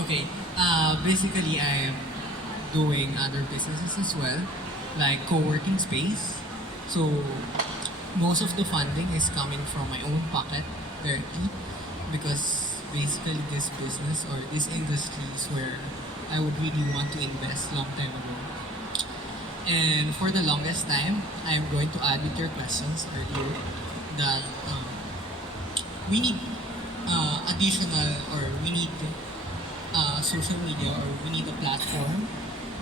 Okay. Basically, I am doing other businesses as well, like co-working space. So most of the funding is coming from my own pocket directly, because basically this business or this industry is where I would really want to invest long time ago. And for the longest time, I'm going to add with your questions earlier that we need additional, or we need social media, or we need a platform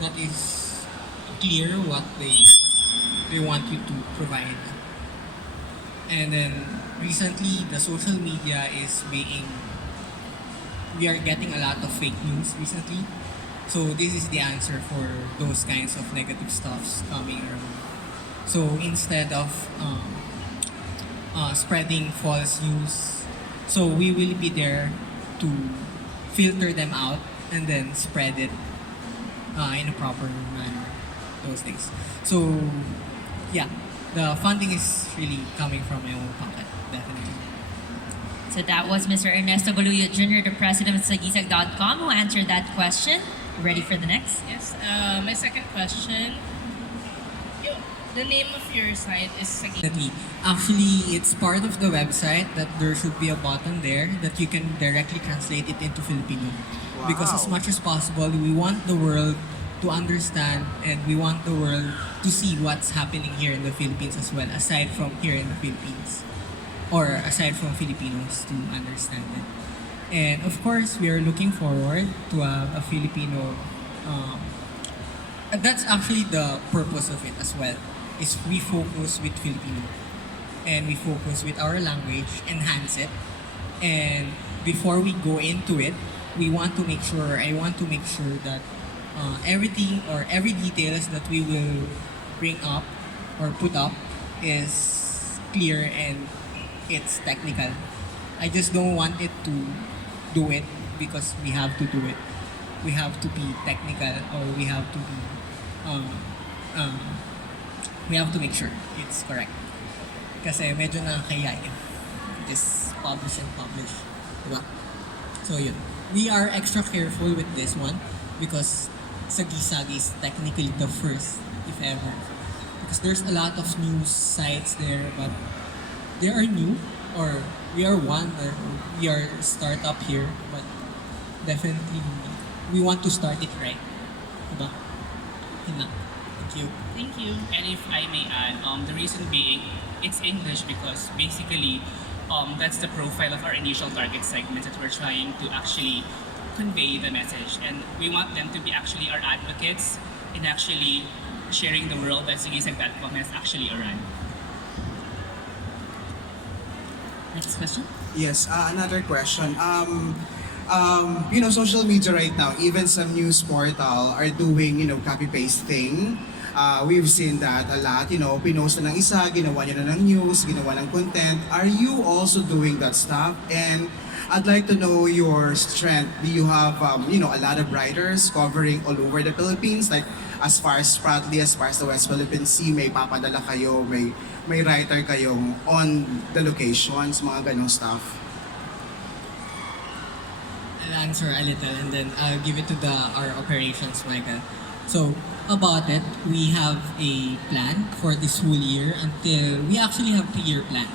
that is clear what they want you to provide. And then recently, the social media is being, we are getting a lot of fake news recently. So this is the answer for those kinds of negative stuffs coming around. So instead of spreading false news, so we will be there to filter them out and then spread it in a proper manner. Those things. So yeah, the funding is really coming from my own pocket, definitely. So that was Mr. Ernesto Baluyo Jr., the president of Sagisag.com, who answered that question. Ready for the next? Yes. My second question. The name of your site is Sagisag. Definitely. Actually, it's part of the website that there should be a button there that you can directly translate it into Filipino. Because as much as possible, we want the world to understand, and we want the world to see what's happening here in the Philippines as well, aside from here in the Philippines. Or aside from Filipinos to understand it. And of course, we are looking forward to a Filipino. That's actually the purpose of it as well. Is we focus with Filipino, and we focus with our language, enhance it, and before we go into it, we want to make sure. I want to make sure that everything, or every details that we will bring up or put up is clear and it's technical. I just don't want it to do it because we have to do it. We have to be technical, or we have to be, um, um, we have to make sure it's correct. Kasi medyo nakakaya eh. Just publish and publish. Diba? So yun. We are extra careful with this one because Sagisag is technically the first, if ever. Because there's a lot of news sites there, but they are new, or we are one, or we are startup here, but definitely we want to start it right. Diba? Yun lang. Thank you. Thank you. And if I may add, the reason being, it's English because basically, that's the profile of our initial target segments that we're trying to actually convey the message. And we want them to be actually our advocates in actually sharing the world that Sigisag.com has actually arrived. Next question. Yes, another question. Social media right now, even some news portal are doing, copy paste thing. We've seen that a lot. Pinost na ng isa, ginawa niya na ng news, ginawa ng content. Are you also doing that stuff? And I'd like to know your strength. Do you have, a lot of writers covering all over the Philippines? Like, as far as Spratly, as far as the West Philippine Sea, may papadala kayo, may writer kayong on the locations, mga ganong stuff. I'll answer a little and then I'll give it to our operations, Michael. So about it, we have a plan for this whole year until we actually have 3-year plan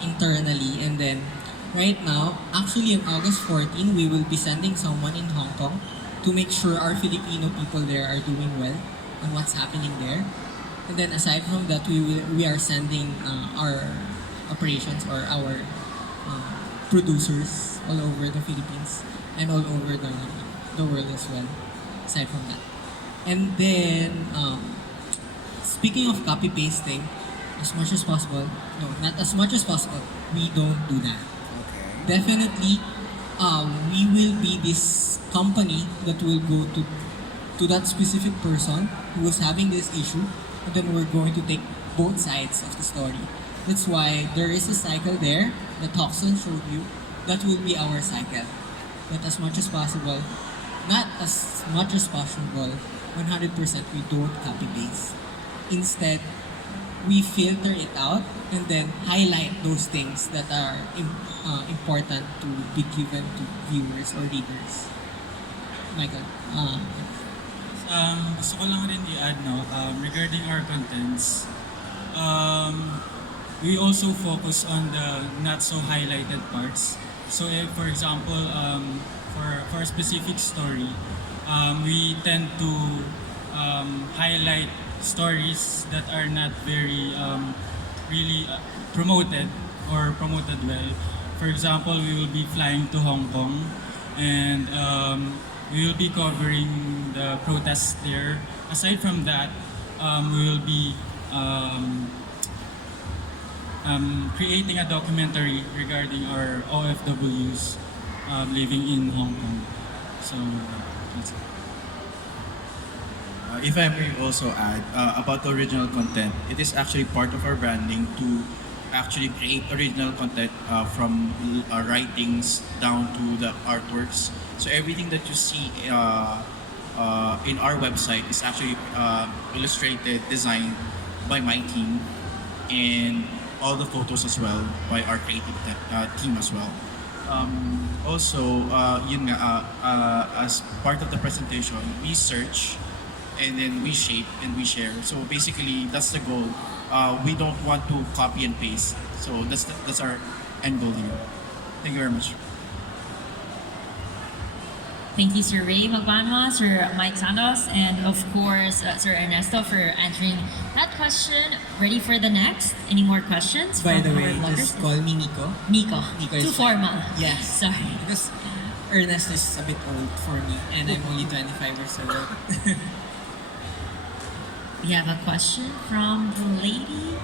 internally, and then right now, actually on August 14, we will be sending someone in Hong Kong to make sure our Filipino people there are doing well on what's happening there. And then aside from that, we are sending our operations, or our producers all over the Philippines and all over the world as well. Aside from that, and then speaking of copy pasting, as much as possible, no, not as much as possible, we don't do that. Okay. Definitely, we will be this company that will go to that specific person who was having this issue, and then we're going to take both sides of the story. That's why there is a cycle there that Toxin showed you. That will be our cycle. But as much as possible, not as much as possible, 100% we don't copy paste. Instead, we filter it out and then highlight those things that are important to be given to viewers or readers. Michael. Gusto ko lang rin i-add, no, regarding our contents, we also focus on the not so highlighted parts. So if, for example, for a specific story, we tend to highlight stories that are not very really promoted or promoted well. For example, we will be flying to Hong Kong and we will be covering the protests there. Aside from that, we will be creating a documentary regarding our OFWs living in Hong Kong. So that's it. If I may also add about the original content, it is actually part of our branding to actually create original content from writings down to the artworks. So everything that you see in our website is actually illustrated, designed by my team, and all the photos as well by our creative team as well. Also, yun nga, as part of the presentation, we search and then we shape and we share. So basically, that's the goal. We don't want to copy and paste. So that's our end goal here. Thank you very much. Thank you, Sir Ray Magbanwa, Sir Mike Santos, and of course, Sir Ernesto for answering that question. Ready for the next? Any more questions? By the from way, our bloggers? just call me Nico. Nico. Nico Too is fine. formal. Yes. Sorry. Because Ernest is a bit old for me, and I'm only 25 years old. We have a question from the lady.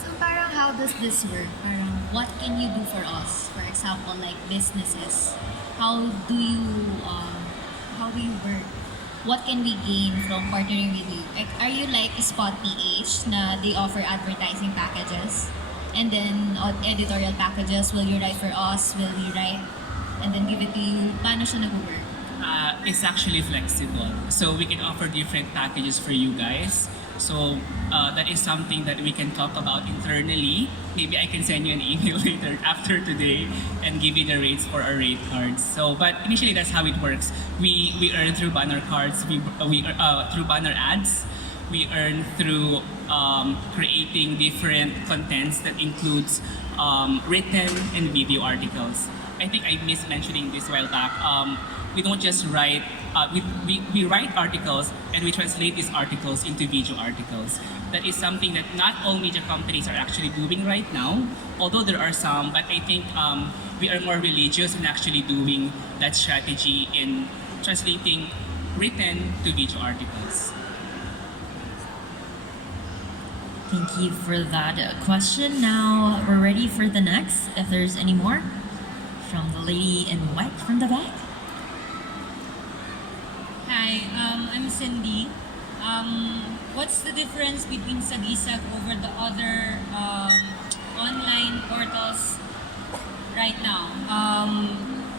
So parang how does this work? Parang what can you do for us? For example, like businesses. How do you work? What can we gain from partnering with you? Like, are you like Spot PH na they offer advertising packages? And then editorial packages, will you write for us? Will we write and then give it to you? Paano siya nag-work? It's actually flexible. So we can offer different packages for you guys. So that is something that we can talk about internally. Maybe I can send you an email later after today and give you the rates for our rate cards. So, but initially that's how it works. We earn through banner cards. We through banner ads. We earn through creating different contents that includes written and video articles. I think I missed mentioning this a while back. We don't just write, we write articles and we translate these articles into video articles. That is something that not all media companies are actually doing right now, although there are some, but I think we are more religious in actually doing that strategy in translating written to video articles. Thank you for that question. Now we're ready for the next. If there's any more from the lady in white from the back. Hi, I'm Cindy. What's the difference between Sagisag over the other online portals right now?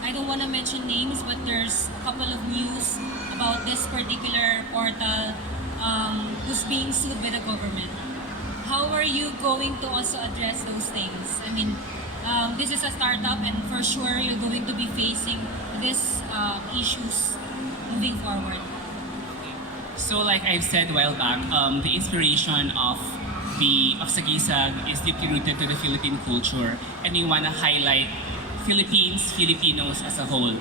I don't want to mention names, but there's a couple of news about this particular portal who's being sued by the government. How are you going to also address those things? I mean, this is a startup, and for sure you're going to be facing these issues moving forward. So like I've said a while back, the inspiration of Sagisag is deeply rooted to the Philippine culture, and we want to highlight Filipinos as a whole.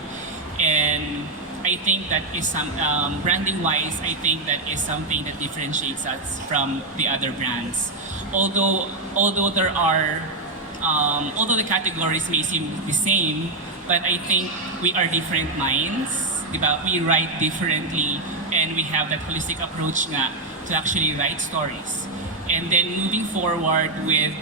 And I think that is some branding wise. I think that is something that differentiates us from the other brands. Although there are although the categories may seem the same, but I think we are different minds. Diba? We write differently, and we have that holistic approach nga to actually write stories. And then moving forward with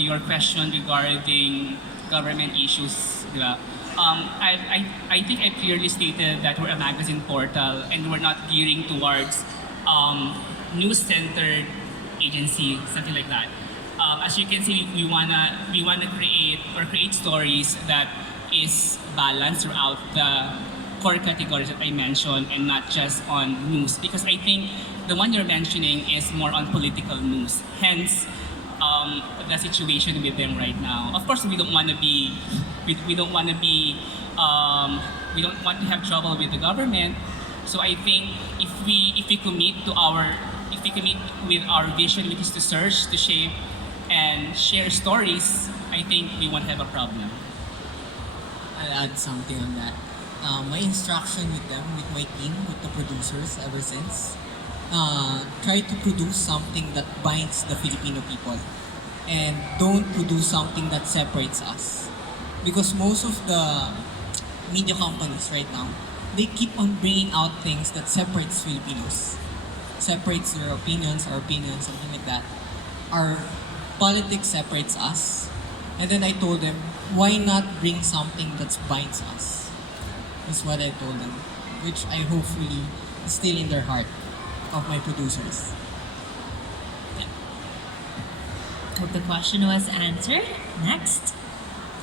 your question regarding government issues, diba? I think I clearly stated that we're a magazine portal and we're not gearing towards news-centered agency, something like that. As you can see, we wanna create stories that is balanced throughout the core categories that I mentioned and not just on news, because I think the one you're mentioning is more on political news. Hence, the situation with them right now. Of course, we don't want to be, we don't want to be, we don't want to have trouble with the government. So I think if we commit to our, if we commit with our vision, which is to search, to shape, and share stories, I think we won't have a problem. I'll add something on that. My instruction with them, with my team, with the producers ever since, try to produce something that binds the Filipino people and don't produce something that separates us. Because most of the media companies right now, they keep on bringing out things that separates Filipinos, separates their opinions, our opinions, something like that. Our politics separates us. And then I told them, why not bring something that binds us? That's what I told them, which I hopefully is still in their heart of my producers. Hope the question was answered. Next.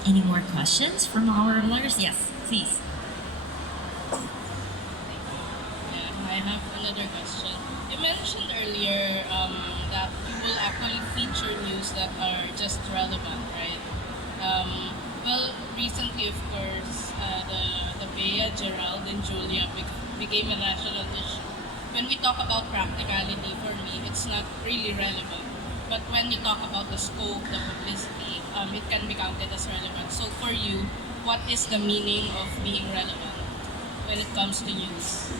Any more questions from our viewers? Yes, please. Yeah, I have another question. You mentioned earlier that you will actually feature news that are just relevant, right? Well, recently, of course, the Bea, Gerald, and Julia became a national issue. When we talk about practicality, for me, it's not really relevant. But when you talk about the scope, the publicity, it can be counted as relevant. So for you, what is the meaning of being relevant when it comes to news?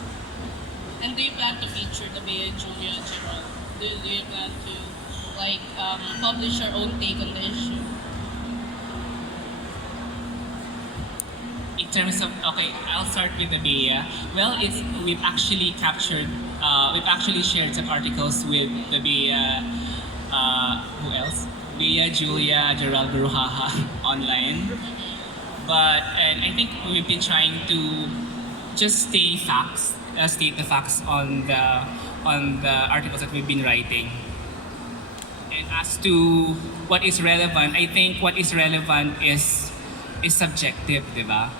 And do you plan to feature the Bea, Julia, and Gerald? Do you plan to publish your own take on the issue? In terms of, okay, I'll start with the Bea. Well, it's, we've actually captured, we've actually shared some articles with the Bea, who else? Bea, Julia, Gerald Bruhaha online. But, and I think we've been trying to just state the facts on the articles that we've been writing. And as to what is relevant, I think what is relevant is subjective, diba?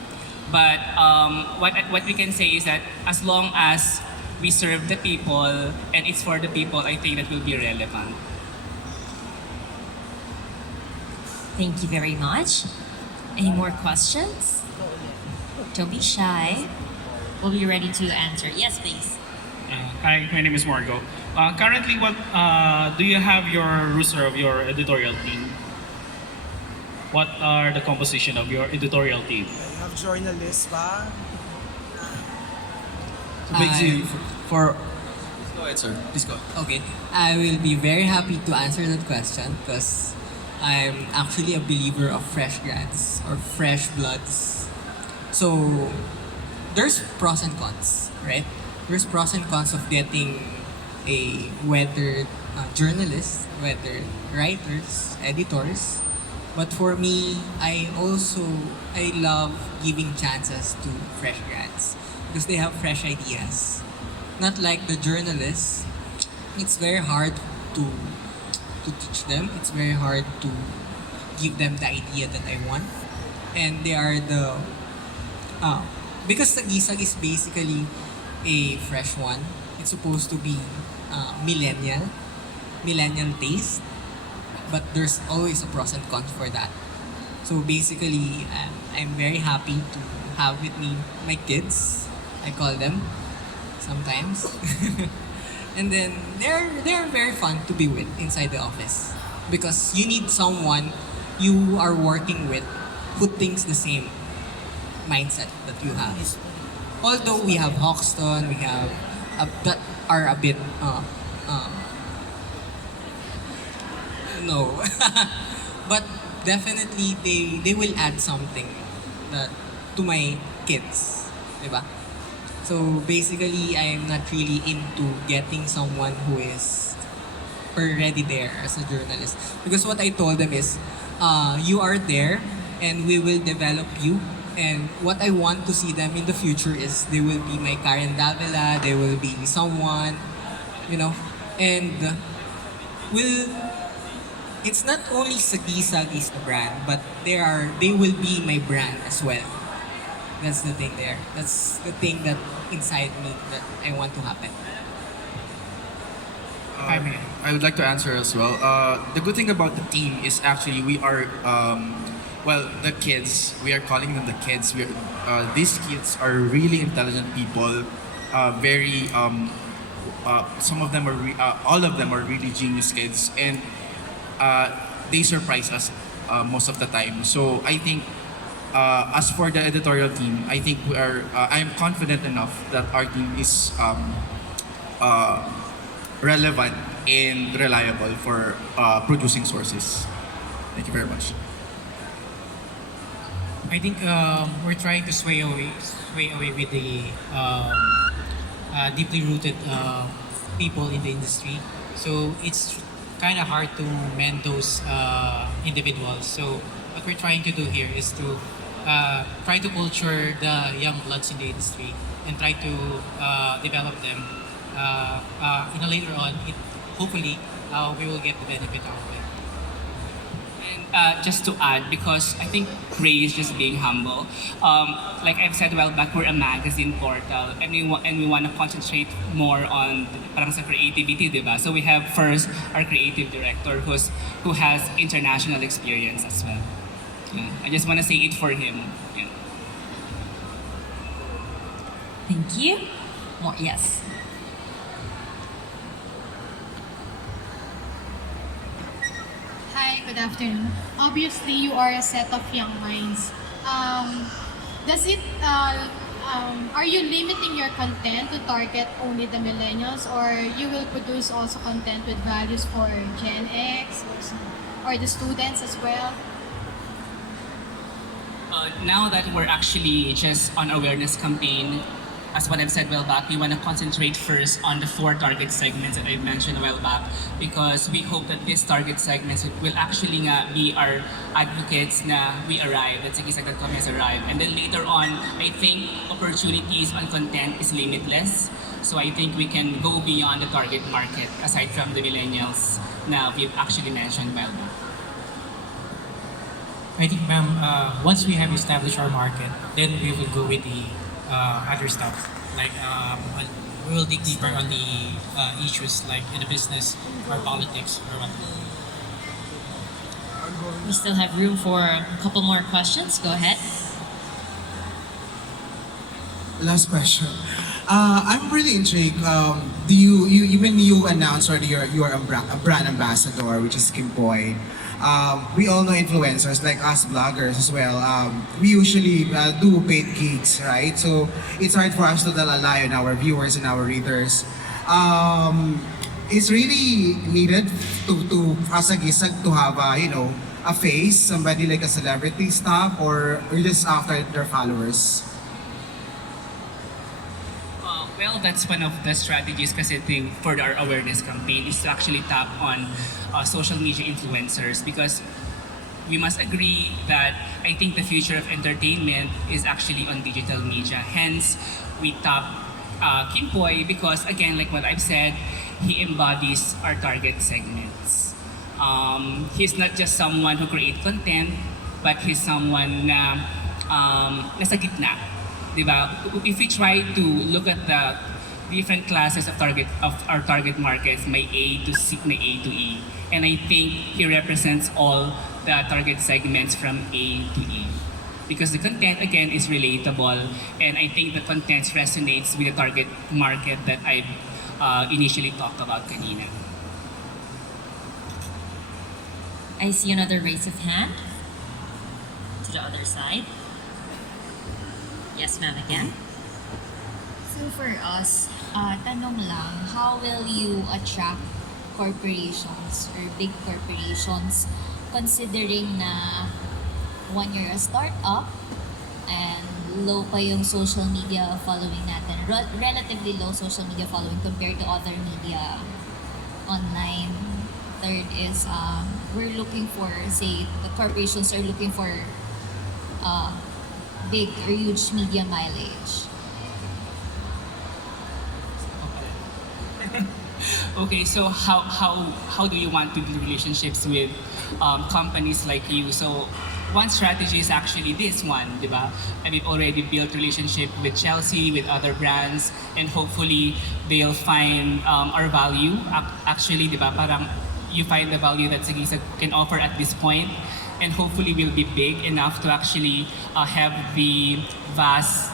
But what we can say is that as long as we serve the people and it's for the people, I think that will be relevant. Thank you very much. Any more questions? Don't be shy. We'll be ready to answer. Yes, please. Hi, my name is Margo. Currently, what do you have your roster of your editorial team? What are the composition of your editorial team? You have journalists ba? So basically, for Go ahead, sir. Please go. okay, I will be very happy to answer that question because I'm actually a believer of fresh grads or fresh bloods. So there's pros and cons, right? There's pros and cons of getting a whether journalists, whether writers, editors. But for me, I love giving chances to fresh grads because they have fresh ideas. Not like the journalists, it's very hard to teach them. It's very hard to give them the idea that I want. And they are the because Sagisag is basically a fresh one. It's supposed to be millennial taste, but there's always a pros and cons for that. So basically, I'm very happy to have with me my kids. I call them sometimes, and then they're very fun to be with inside the office because you need someone you are working with who thinks the same mindset that you have. Although we have Hoxton, we have that are a bit no, but definitely they will add something that to my kids, diba? So basically, I am not really into getting someone who is already there as a journalist because what I told them is, you are there, and we will develop you. And what I want to see them in the future is they will be my Karen Davila, they will be someone, and will it's not only Sagisag is the brand, but they will be my brand as well. That's the thing there. That's the thing that inside me that I want to happen. Hi, Miguel. I would like to answer as well. The good thing about the team is actually we are, well, the kids. We are calling them the kids. These kids are really intelligent people. Very, some of them are, all of them are really genius kids, and they surprise us most of the time. So I think, as for the editorial team, I think we are. I am confident enough that our team is uh, relevant and reliable for producing sources. Thank you very much. I think we're trying to sway away with the deeply rooted people in the industry. So it's kind of hard to mend those individuals. So what we're trying to do here is to try to culture the young bloods in the industry and try to develop them. In a later on, hopefully, we will get the benefit out of it. And just to add, because I think Ray is just being humble. Like I've said a while back, we're a magazine portal, and we want to concentrate more on parang sa creativity, diba? So we have first our creative director who has international experience as well. Yeah. I just want to say it for him. Yeah. Thank you. More, yes. Hi, good afternoon. Obviously, you are a set of young minds. Does it, are you limiting your content to target only the millennials, or you will produce also content with values for Gen X or the students as well? Now that we're actually just on awareness campaign, as what I've said a while back, we want to concentrate first on the 4 target segments that I mentioned a while back, because we hope that these target segments will actually be our advocates na we arrive, that Sagisag.com has arrived. And then later on, I think opportunities on content is limitless. So I think we can go beyond the target market aside from the millennials na we've actually mentioned a while back. I think, ma'am, once we have established our market, then we will go with the other stuff. Like, we will dig deeper on the issues like in the business or politics or what. We still have room for a couple more questions. Go ahead. Last question. I'm really intrigued. Do you when you announce already you're a brand ambassador, which is Kim Boy. We all know influencers like us bloggers as well. We usually do paid gigs, right? So it's hard for us to tell a lie on our viewers and our readers. It's really needed to as a gisag to have a face, somebody like a celebrity stuff, or just after their followers. Well, that's one of the strategies kasi for our awareness campaign is to actually tap on social media influencers, because we must agree that I think the future of entertainment is actually on digital media. Hence, we tap Kim Boy because, again, like what I've said, he embodies our target segments. He's not just someone who creates content, but he's someone na nasa gitna. Diba? If we try to look at the different classes of our target markets, may A to C, may A to E, and I think he represents all the target segments from A to E, because the content again is relatable, and I think the content resonates with the target market that I initially talked about kanina. I see another raise of hand to the other side. Yes, ma'am, again. So for us, tanong lang, how will you attract corporations or big corporations considering na one, you're a startup and low pa yung social media following natin, relatively low social media following compared to other media online. Third is we're looking for, say, the corporations are looking for big or huge media mileage. Okay, so how do you want to build relationships with companies like you? So one strategy is actually this one, di ba? And we've already built relationship with Chelsea, with other brands, and hopefully they'll find our value. Actually, di ba, parang you find the value that Sagisag can offer at this point, and hopefully we'll be big enough to actually have the vast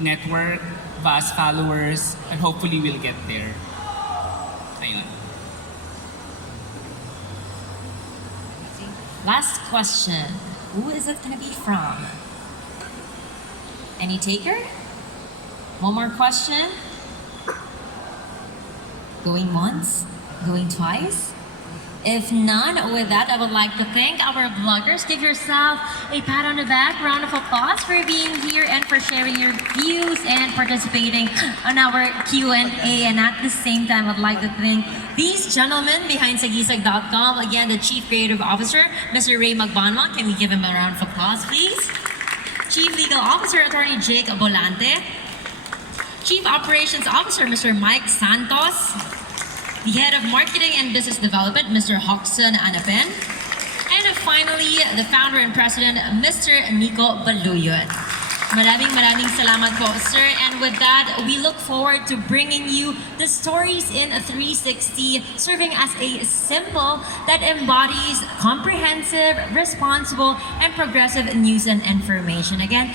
network, vast followers, and hopefully we'll get there. Ayun. Last question. Who is it gonna be from? Any taker? One more question? Going once? Going twice? If none, with that, I would like to thank our bloggers. Give yourself a pat on the back, round of applause for being here and for sharing your views and participating on our Q&A. And at the same time, I'd like to thank these gentlemen behind Sagisag.com. Again, the Chief Creative Officer, Mr. Ray Magbanwa. Can we give him a round of applause, please? Chief Legal Officer, Attorney Jake Bolante. Chief Operations Officer, Mr. Mike Santos. The Head of Marketing and Business Development, Mr. Hoxton Anapen. And finally, the Founder and President, Mr. Nico Baluyot. Maraming salamat po, sir. And with that, we look forward to bringing you the stories in 360, serving as a symbol that embodies comprehensive, responsible, and progressive news and information. Again,